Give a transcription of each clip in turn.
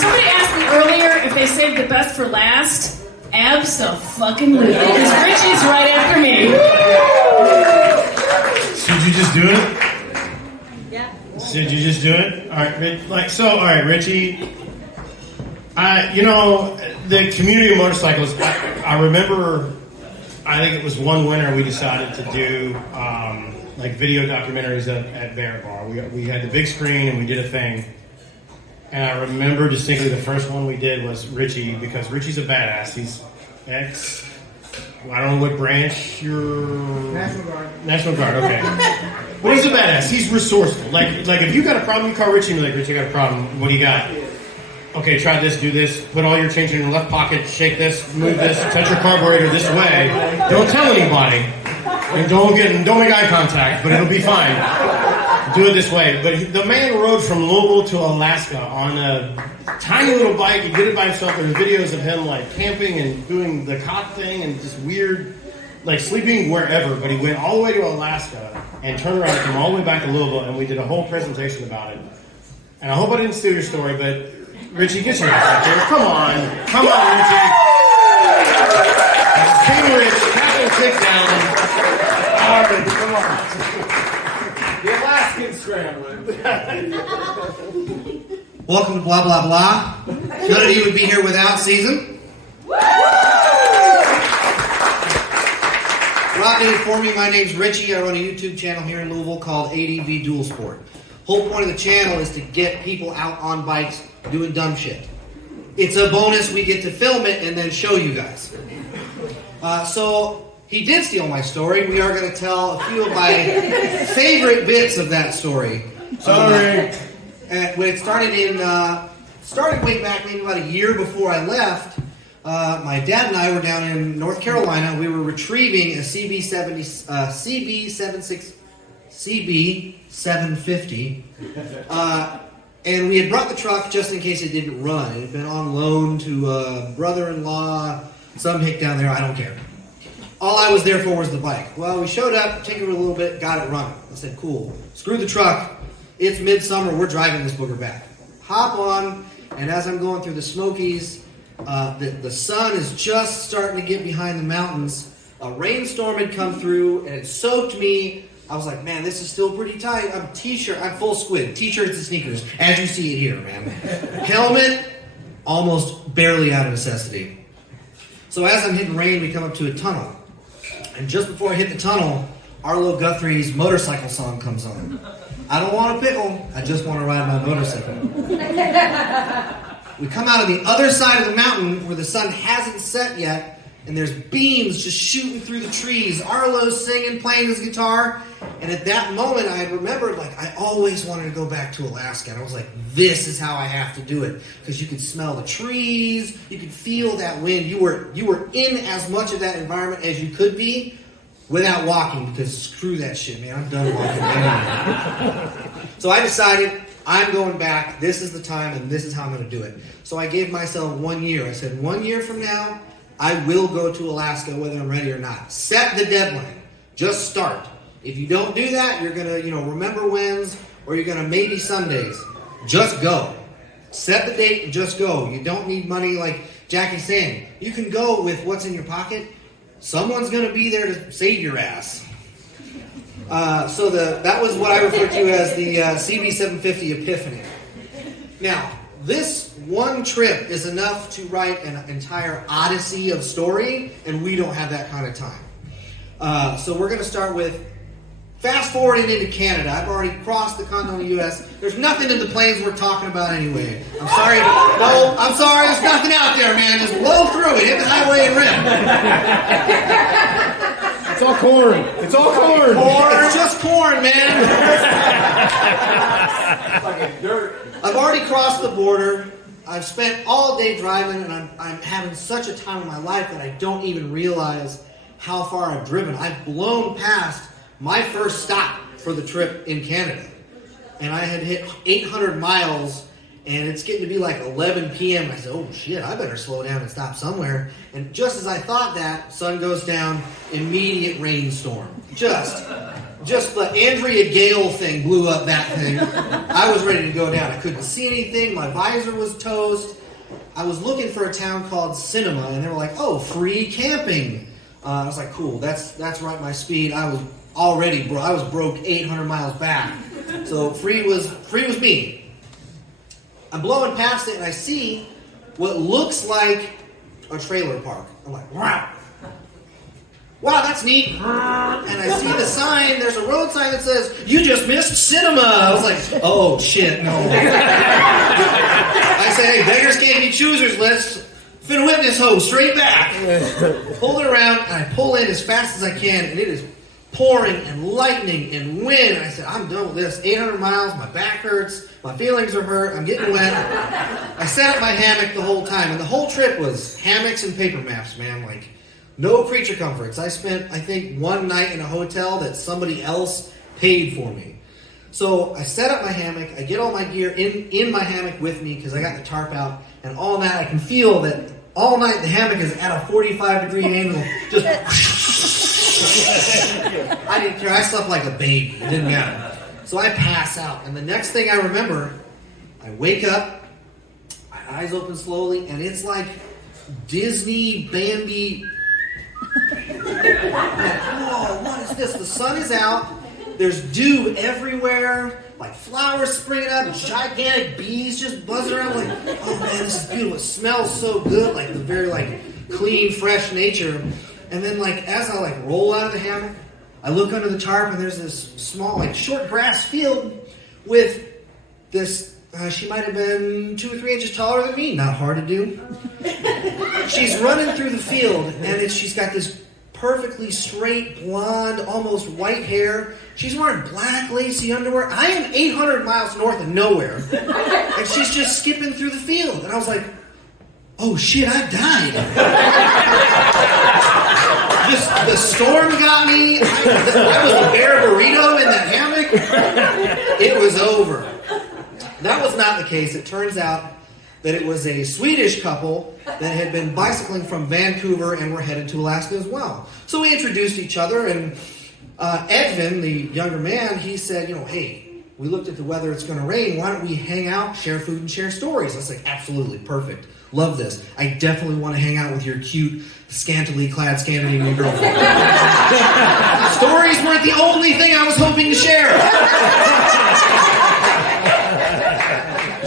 Somebody asked me earlier if they saved the best for last. Abso-fucking-lutely. Because Richie's right after me. So did you just do it? Yeah. So did you just do it? All right, all right, Richie. The community of motorcycles. I remember. I think it was one winter we decided to do video documentaries at Barrett Bar. We had the big screen and we did a thing. And I remember distinctly the first one we did was Richie, because Richie's a badass. He's I don't know what branch you're... National Guard. National Guard, okay. But he's a badass. He's resourceful. Like if you got a problem, you call Richie and be like, Richie, I got a problem. What do you got? Okay, try this, do this. Put all your change in your left pocket. Shake this, move this. Touch your carburetor this way. Don't tell anybody. And don't make eye contact, but it'll be fine. Do it this way. But the man rode from Louisville to Alaska on a tiny little bike. He did it by himself. There's videos of him camping and doing the cot thing and just weird, sleeping wherever. But he went all the way to Alaska and turned around and came all the way back to Louisville, and we did a whole presentation about it. And I hope I didn't steal your story, but Richie, get your ass out there. Come on, Richie. King Rich, Captain Kick Down. All right, come on. The Alaskan scrambling. Welcome to Blah Blah Blah. None of you would be here without season. Robbie for me, my name's Richie. I run a YouTube channel here in Louisville called ADV Dual Sport. Whole point of the channel is to get people out on bikes doing dumb shit. It's a bonus. We get to film it and then show you guys. So he did steal my story. We are going to tell a few of my favorite bits of that story. Sorry. When it started way back, maybe about a year before I left. My dad and I were down in North Carolina. We were retrieving a CB750, and we had brought the truck just in case it didn't run. It had been on loan to a brother-in-law, some hick down there, I don't care. All I was there for was the bike. Well, we showed up, tinkered a little bit, got it running. I said, cool, screw the truck. It's midsummer, we're driving this booger back. Hop on, and as I'm going through the Smokies, the sun is just starting to get behind the mountains. A rainstorm had come through, and it soaked me. I was like, man, this is still pretty tight. I'm full squid. T-shirts and sneakers, as you see it here, man. Helmet, almost barely out of necessity. So as I'm hitting rain, we come up to a tunnel. And just before I hit the tunnel, Arlo Guthrie's motorcycle song comes on. I don't want a pickle, I just want to ride my motorcycle. We come out of the other side of the mountain where the sun hasn't set yet, and there's beams just shooting through the trees. Arlo's singing, playing his guitar. And at that moment, I remembered, I always wanted to go back to Alaska. And I was like, this is how I have to do it. Because you could smell the trees. You could feel that wind. You were in as much of that environment as you could be without walking. Because screw that shit, man. I'm done walking anyway. So I decided, I'm going back. This is the time, and this is how I'm going to do it. So I gave myself 1 year. I said, 1 year from now, I will go to Alaska whether I'm ready or not. Set the deadline. Just start. If you don't do that, you're going to, remember wins, or you're going to maybe Sundays. Just go. Set the date and just go. You don't need money like Jackie's saying. You can go with what's in your pocket. Someone's going to be there to save your ass. So that was what I refer to as the CB750 Epiphany. Now, this one trip is enough to write an entire odyssey of story, and we don't have that kind of time. So we're going to start with fast forwarding into Canada. I've already crossed the continental U.S. There's nothing in the plains we're talking about anyway. I'm sorry. No, I'm sorry. There's nothing out there, man. Just blow through it. Hit the highway and rim. It's all corn. It's all corn. It's just corn, man. Fucking dirt. I've already crossed the border. I've spent all day driving, and I'm having such a time of my life that I don't even realize how far I've driven. I've blown past my first stop for the trip in Canada. And I had hit 800 miles, and it's getting to be 11 p.m. I said, oh shit, I better slow down and stop somewhere. And just as I thought that, sun goes down, immediate rainstorm. Just just the Andrea Gale thing blew up that thing. I was ready to go down. I couldn't see anything. My visor was toast. I was looking for a town called Cinema, and they were like, "Oh, free camping." I was like, "Cool, that's right my speed." I was already I was broke 800 miles back, so free was me. I'm blowing past it, and I see what looks like a trailer park. I'm like, "Wow, that's neat." And I see the sign. There's a road sign that says, "You just missed Cinema." I was like, "Oh shit, no." I say, "Hey, beggars can't be choosers. Let's fin witness hose straight back." Pull it around, and I pull in as fast as I can, and it is pouring and lightning and wind. And I said, "I'm done with this. 800 miles. My back hurts. My feelings are hurt. I'm getting wet." I sat in my hammock the whole time, and the whole trip was hammocks and paper maps, man. Like, no creature comforts. I spent, I think, one night in a hotel that somebody else paid for me. So I set up my hammock. I get all my gear in my hammock with me because I got the tarp out. And all night I can feel that all night the hammock is at a 45-degree angle. Just I didn't care. I slept like a baby. It didn't matter. So I pass out. And the next thing I remember, I wake up, my eyes open slowly, and it's like Disney Bambi. Whoa, what is this? The sun is out. There's dew everywhere. Like flowers springing up. Gigantic bees just buzzing around. Like, oh man, this is beautiful. It smells so good. Like the very clean, fresh nature. And then as I roll out of the hammock, I look under the tarp and there's this small short grass field with this. She might have been 2 or 3 inches taller than me. Not hard to do. She's running through the field, and she's got this perfectly straight, blonde, almost white hair. She's wearing black, lacy underwear. I am 800 miles north of nowhere, and she's just skipping through the field. And I was like, "Oh shit, I died." The storm got me. I was a bear burrito in that hammock. It was over. That was not the case. It turns out that it was a Swedish couple that had been bicycling from Vancouver and were headed to Alaska as well. So we introduced each other, and Edvin, the younger man, he said, "Hey, we looked at the weather, it's going to rain. Why don't we hang out, share food, and share stories?" I was like, "Absolutely, perfect. Love this. I definitely want to hang out with your cute, scantily clad Scandinavian girlfriend." Stories weren't the only thing I was hoping to share.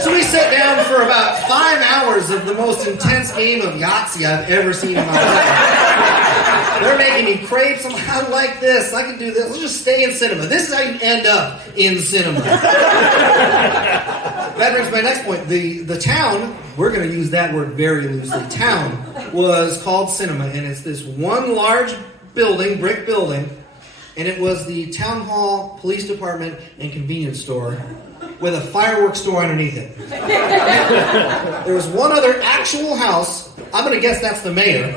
So we sat down for about 5 hours of the most intense game of Yahtzee I've ever seen in my life. They're making me crepes. I like this. I can do this. Let's just stay in Cinema. This is how you end up in Cinema. That brings my next point. The town, we're going to use that word very loosely, town was called Cinema, and it's this one large building, brick building, and it was the town hall, police department, and convenience store with a fireworks store underneath it. There was one other actual house. I'm going to guess that's the mayor.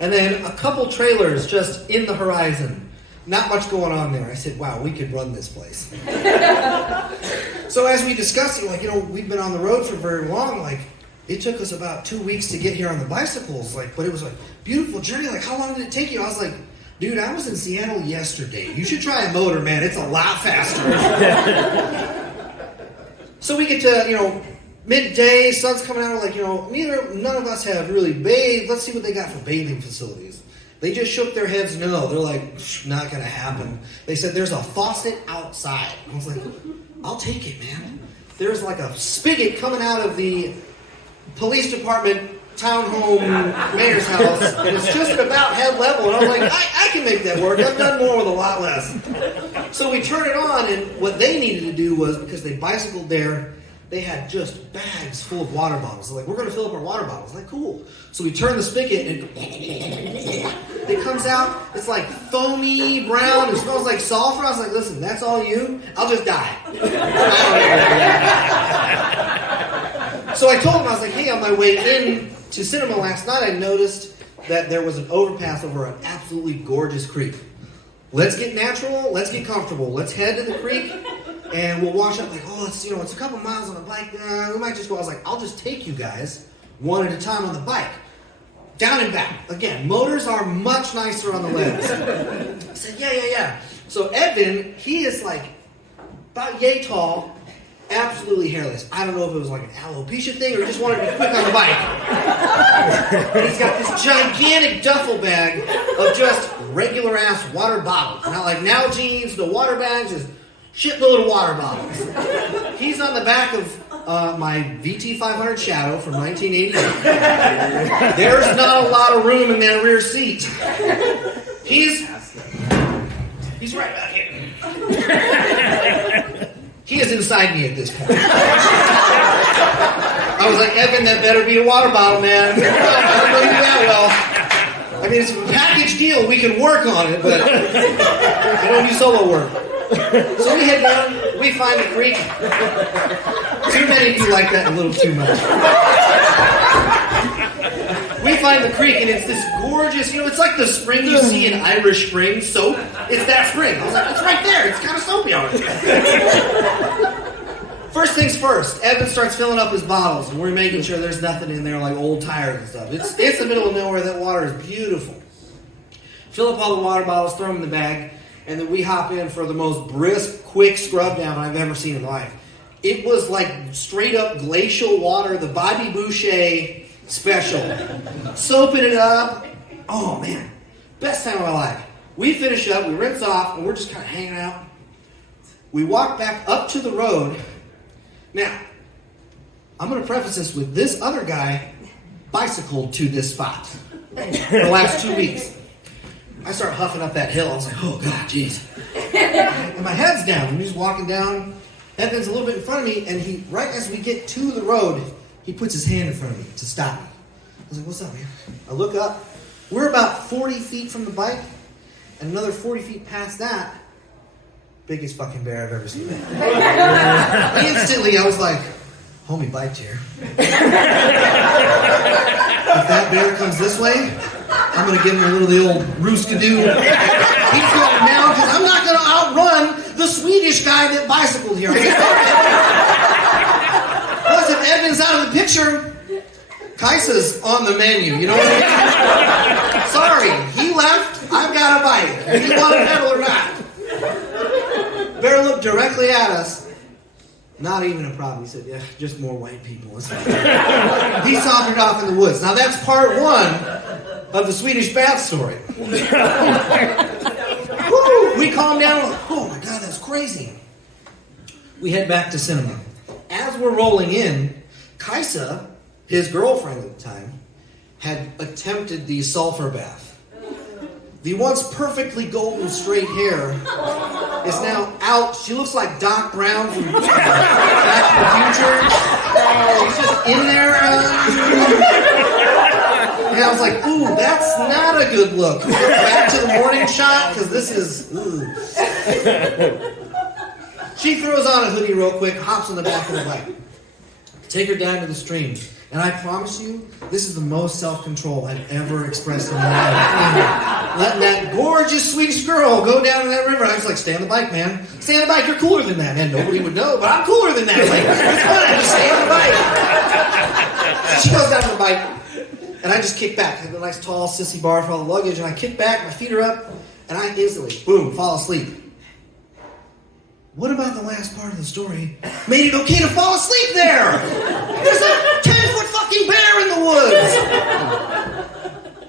And then a couple trailers just in the horizon. Not much going on there. I said, "Wow, we could run this place." So as we discussed it, we've been on the road for very long. It took us about 2 weeks to get here on the bicycles. But it was a beautiful journey. How long did it take you? I was like, "Dude, I was in Seattle yesterday. You should try a motor, man. It's a lot faster." So we get to, midday, sun's coming out. We're like, none of us have really bathed. Let's see what they got for bathing facilities. They just shook their heads no. They're like, "Not going to happen." They said, "There's a faucet outside." I was like, "I'll take it, man." There's a spigot coming out of the police department townhome mayor's house, and it's just about head level. And I was like, I can make that work. I've done more with a lot less. So we turn it on, and what they needed to do was, because they bicycled there, they had just bags full of water bottles. They're like, "We're going to fill up our water bottles." Like, cool. So we turn the spigot, and it comes out. It's foamy brown. It smells like sulfur. I was like, "Listen, that's all you? I'll just die." So I told him, I was like, "Hey, on my way in to Cinema last night, I noticed that there was an overpass over an absolutely gorgeous creek. Let's get natural. Let's get comfortable. Let's head to the creek, and we'll wash up." It's a couple miles on a bike. We might just go. I was like, "I'll just take you guys one at a time on the bike, down and back." Again, motors are much nicer on the legs. I said, yeah. So Evan, he is like about yay tall, absolutely hairless. I don't know if it was like an alopecia thing or he just wanted to be quick on the bike. And he's got this gigantic duffel bag of just regular ass water bottles. Not like Nalgene's, no water bags, just shitload of water bottles. He's on the back of my VT500 Shadow from 1988. There's not a lot of room in that rear seat. He's right about here. He is inside me at this point. I was like, Evan, that better be a water bottle, man. I don't know you that well. I mean, it's a package deal. We can work on it, but I don't do solo work. So we head down. We find the creek. Too many of you like that a little too much. We find the creek, and it's this gorgeous, it's like the spring you see in Irish Spring soap. It's that spring. I was like, it's right there. It's kind of soapy on it. First things first, Evan starts filling up his bottles, and we're making sure there's nothing in there like old tires and stuff. It's the middle of nowhere. That water is beautiful. Fill up all the water bottles, throw them in the bag, and then we hop in for the most brisk, quick scrub down I've ever seen in life. It was like straight up glacial water, the Bobby Boucher special. Soaping it up. Oh man, best time of my life. We finish up, we rinse off, and we're just kind of hanging out. We walk back up to the road. Now, I'm going to preface this with this other guy bicycled to this spot for the last 2 weeks. I start huffing up that hill. I was like, oh god, jeez. And my head's down. I'm just walking down. Evan's a little bit in front of me, and he, right as we get to the road, he puts his hand in front of me to stop me. I was like, what's up, man? I look up. We're about 40 feet from the bike, and another 40 feet past that, biggest fucking bear I've ever seen. Instantly, I was like, homie, bike chair. If that bear comes this way, I'm going to give him a little the old rooskadoo. He's going down because I'm not going to outrun the Swedish guy that bicycled here. Plus, if Evan's out of the picture, Kaisa's on the menu. You know what I mean? Sorry, he left. I've got a bike. If you want to pedal or not. Bear looked directly at us. Not even a problem. He said, yeah, just more white people. He sauntered off in the woods. Now that's part one of the Swedish bath story. Woo, we calm down. Like, oh my god, that's crazy. We head back to cinema. As we're rolling in, Kaisa, his girlfriend at the time, had attempted the sulfur bath. The once perfectly golden straight hair is now out. She looks like Doc Brown from Back to the Future. She's just in there. And I was like, ooh, that's not a good look. Back to the morning shot, because this is, ooh. She throws on a hoodie real quick, hops on the back of the bike. Take her down to the stream. And I promise you, this is the most self-control I've ever expressed in my life. Letting that gorgeous Swedish girl go down to that river. I was like, stay on the bike, man. Stay on the bike, you're cooler than that. And nobody would know, but I'm cooler than that. Like, it's fine, just stay on the bike. So she goes down to the bike, and I just kick back. I have a nice tall sissy bar for all the luggage, and I kick back, my feet are up, and I instantly, boom, fall asleep. What about the last part of the story made it okay to fall asleep there? There's a 10-foot fucking bear in the woods!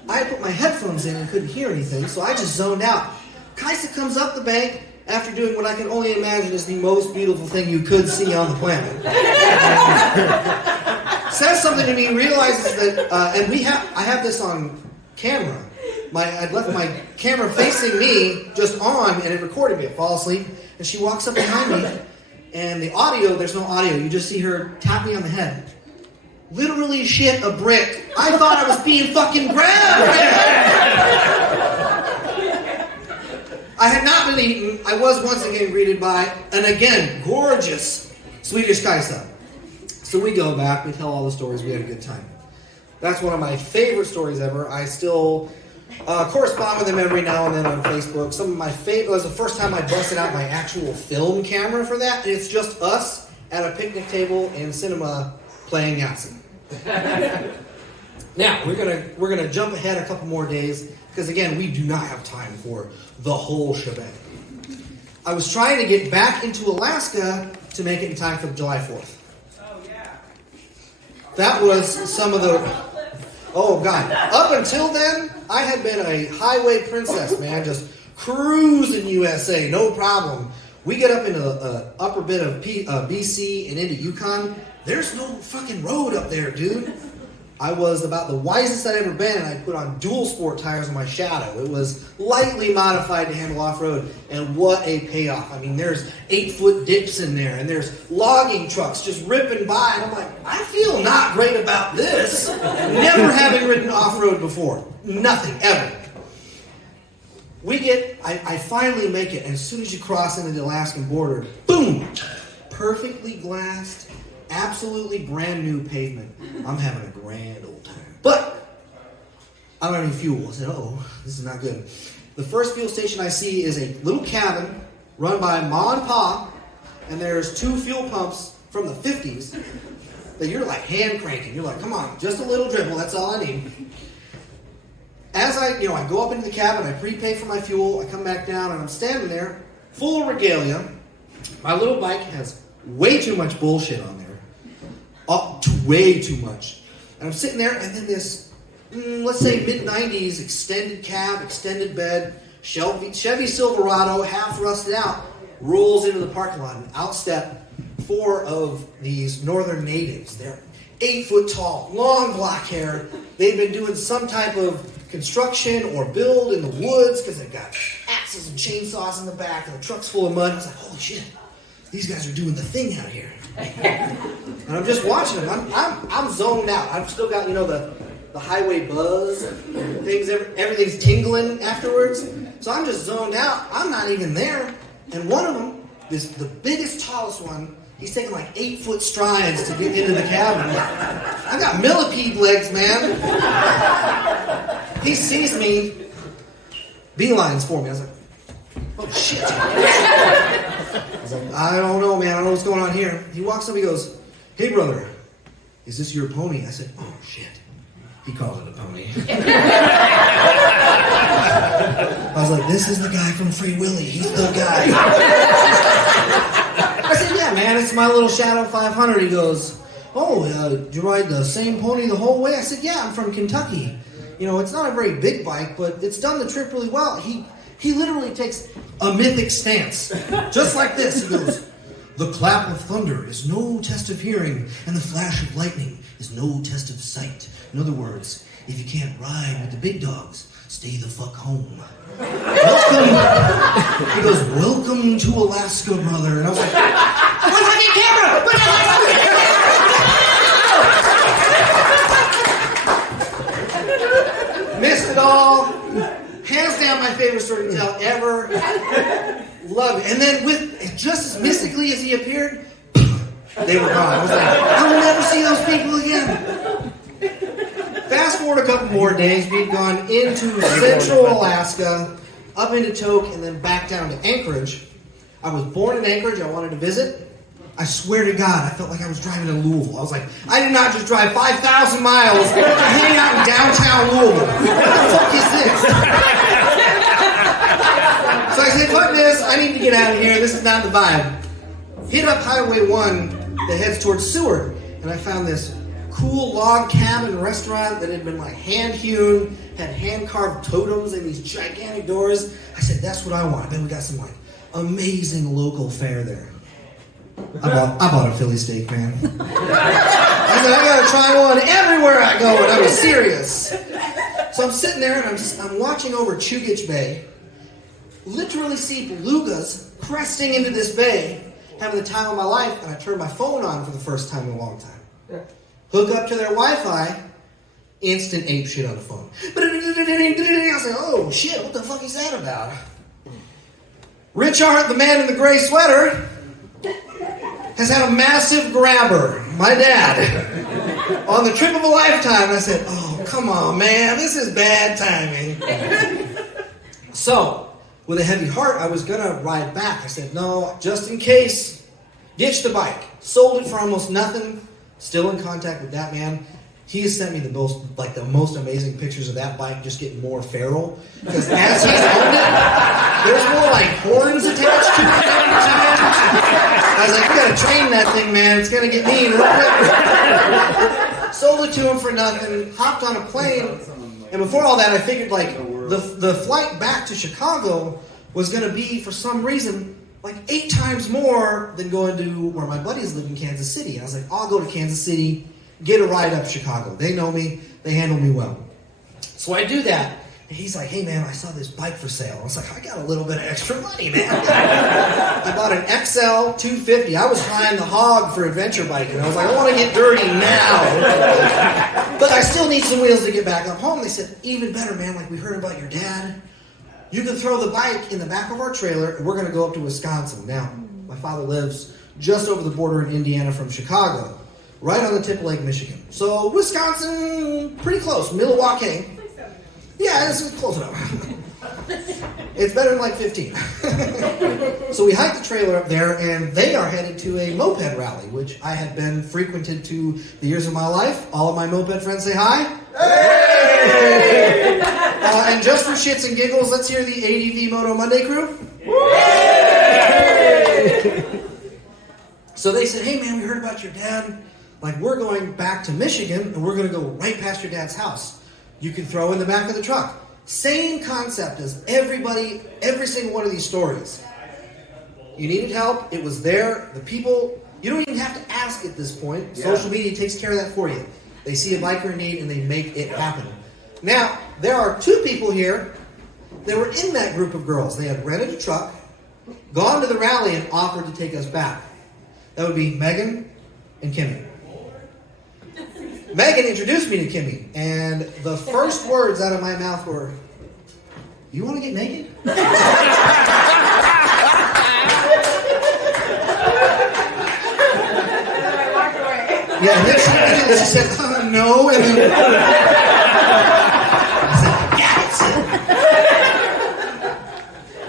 I put my headphones in and couldn't hear anything, so I just zoned out. Kaisa comes up the bank after doing what I can only imagine is the most beautiful thing you could see on the planet. Says something to me, realizes that, and I have this on camera. I'd left my camera facing me, just on, and it recorded me. I fall asleep, and she walks up behind me, and the audio, there's no audio. You just see her tap me on the head. Literally shit a brick. I thought I was being fucking grabbed. I had not been eaten. I was once again greeted by, and again, gorgeous Swedish Kaisa. So we go back, we tell all the stories, we had a good time. That's one of my favorite stories ever. I still correspond with them every now and then on Facebook. Some of my favorite, it was the first time I busted out my actual film camera for that, and it's just us at a picnic table in cinema playing Yahtzee. Now, we're gonna jump ahead a couple more days, because again, we do not have time for the whole shebang. I was trying to get back into Alaska to make it in time for July 4th. Oh, yeah. That was some of the... Oh, God. Up until then, I had been a highway princess, man. Just cruising USA, no problem. We get up into the upper bit of BC and into Yukon. There's no fucking road up there, dude. I was about the wisest I'd ever been, and I put on dual sport tires on my Shadow. It was lightly modified to handle off-road, and what a payoff. I mean, there's 8-foot dips in there, and there's logging trucks just ripping by, and I'm like, I feel not great about this. Never having ridden off-road before. Nothing, ever. I finally make it, and as soon as you cross into the Alaskan border, boom! Perfectly glassed, absolutely brand new pavement. I'm having a grand old time. But I don't have any fuel. I said, this is not good. The first fuel station I see is a little cabin run by Ma and Pa, and there's 2 fuel pumps from the 50s that you're like hand cranking. You're like, come on, just a little dribble, that's all I need. As I go up into the cabin, I prepay for my fuel, I come back down, and I'm standing there, full of regalia. My little bike has way too much bullshit on there. Way too much. And I'm sitting there, and then this, let's say mid-90s extended cab, extended bed, Chevy Silverado, half rusted out, rolls into the parking lot, and out step 4 of these northern natives. They're 8 foot tall, long black hair. They've been doing some type of construction or build in the woods because they've got axes and chainsaws in the back, and the truck's full of mud. I was like, holy shit, these guys are doing the thing out here. And I'm just watching them. I'm zoned out. I've still got, the highway buzz, things, everything's tingling afterwards. So I'm just zoned out. I'm not even there. And one of them, the biggest, tallest one, he's taking like 8 foot strides to get into the cabin. I got millipede legs, man. He sees me, beelines for me. I was like, oh shit. I was like, I don't know, man. I don't know what's going on here. He walks up, he goes, hey brother, is this your pony? I said, oh shit. He called it a pony. I was like, this is the guy from Free Willy. He's the guy. I said, yeah, man, it's my little Shadow 500. He goes, did you ride the same pony the whole way? I said, yeah, I'm from Kentucky. It's not a very big bike, but it's done the trip really well. He literally takes a mythic stance. Just like this. He goes, the clap of thunder is no test of hearing, and the flash of lightning is no test of sight. In other words, if you can't ride with the big dogs, stay the fuck home. Welcome. He goes, welcome to Alaska, brother. And I was like, put the fucking camera! Put the fucking camera! Missed it all. Hands down my favorite story to tell ever. Love it. And then with just as mystically as he appeared, they were gone. I was like, I will never see those people again. Fast forward a couple more days, we'd gone into central Alaska, up into Tok, and then back down to Anchorage. I was born in Anchorage. I wanted to visit. I swear to God, I felt like I was driving to Louisville. I was like, I did not just drive 5,000 miles to hang out in downtown Louisville. What the fuck is this? So I said, fuck this. I need to get out of here. This is not the vibe. Hit up Highway 1 that heads towards Seward, and I found this cool log cabin restaurant that had been like hand-hewn, had hand-carved totems and these gigantic doors. I said, that's what I want. I bet we got some like amazing local fare there. I bought a Philly steak, man. I said, I gotta try one everywhere I go, and I was serious. So I'm sitting there and I'm watching over Chugach Bay, literally see belugas cresting into this bay, having the time of my life, and I turned my phone on for the first time in a long time. Hook up to their Wi-Fi, instant ape shit on the phone. I was like, oh shit, what the fuck is that about? Rich Arndt, the man in the gray sweater, has had a massive grabber, my dad, on the trip of a lifetime. I said, oh, come on, man, this is bad timing. So, with a heavy heart, I was going to ride back. I said, no, just in case, ditch the bike. Sold it for almost nothing. Still in contact with that man. He has sent me the most amazing pictures of that bike just getting more feral. Because as he's owned it, there's more like horns attached to it every time. I was like, we gotta train that thing, man. It's gonna get mean real quick. Sold it to him for nothing, hopped on a plane, and before all that I figured like the flight back to Chicago was gonna be, for some reason, like 8 times more than going to where my buddies live in Kansas City. I was like, I'll go to Kansas City, get a ride up Chicago. They know me, they handle me well. So I do that, and he's like, hey man, I saw this bike for sale. I was like, I got a little bit of extra money, man. I bought an XL 250. I was trying the hog for adventure biking. I was like, I want to get dirty now. But I still need some wheels to get back up home. They said, even better, man, like we heard about your dad. You can throw the bike in the back of our trailer, and we're going to go up to Wisconsin. Now, my father lives just over the border in Indiana from Chicago, right on the tip of Lake Michigan. So, Wisconsin, pretty close. Milwaukee. Yeah, it's close enough. It's better than like 15. So we hiked the trailer up there, and they are headed to a moped rally, which I had been frequented to the years of my life. All of my moped friends say hi. Hey! And just for shits and giggles, let's hear the ADV Moto Monday crew. So they said, hey man, we heard about your dad. Like, we're going back to Michigan, and we're going to go right past your dad's house. You can throw in the back of the truck. Same concept as every single one of these stories. You needed help. It was there. The people, you don't even have to ask at this point. Yeah. Social media takes care of that for you. They see a biker in need and they make it happen. Now, there are 2 people here that were in that group of girls. They had rented a truck, gone to the rally, and offered to take us back. That would be Megan and Kimmy. Megan introduced me to Kimmy, and the first words out of my mouth were, you want to get naked? Yeah, and then she said, no, and then I said, yes.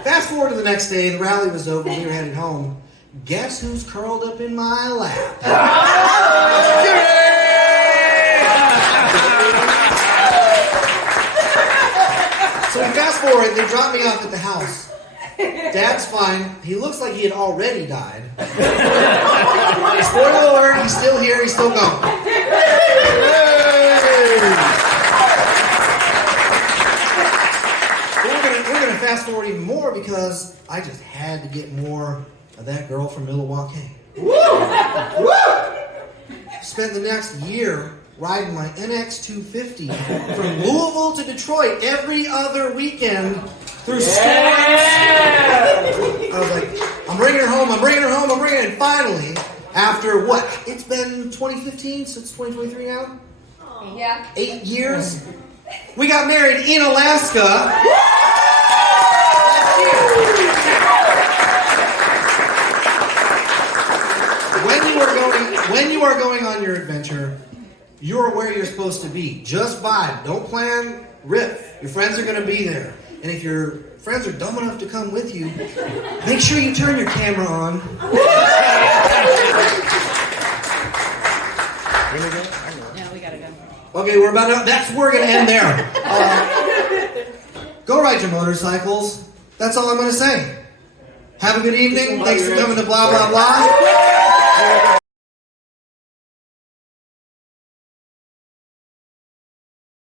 Fast forward to the next day, the rally was over, we were heading home. Guess who's curled up in my lap? So we fast forward, they drop me off at the house. Dad's fine. He looks like he had already died. Spoiler alert, he's still here, he's still gone. We're gonna fast forward even more because I just had to get more of that girl from Milwaukee. Spent the next year riding my NX 250 from Louisville to Detroit every other weekend through storms. I was like, I'm bringing her home, and finally, after what? It's been 2015, so it's 2023 now? Yeah. 8 years. We got married in Alaska. When you are going on your adventure, you're where you're supposed to be. Just vibe. Don't plan, rip. Your friends are going to be there. And if your friends are dumb enough to come with you, make sure you turn your camera on. No, we gotta go. Okay, we're going to end there. Go ride your motorcycles. That's all I'm going to say. Have a good evening. Thanks for coming to Blah Blah Blah.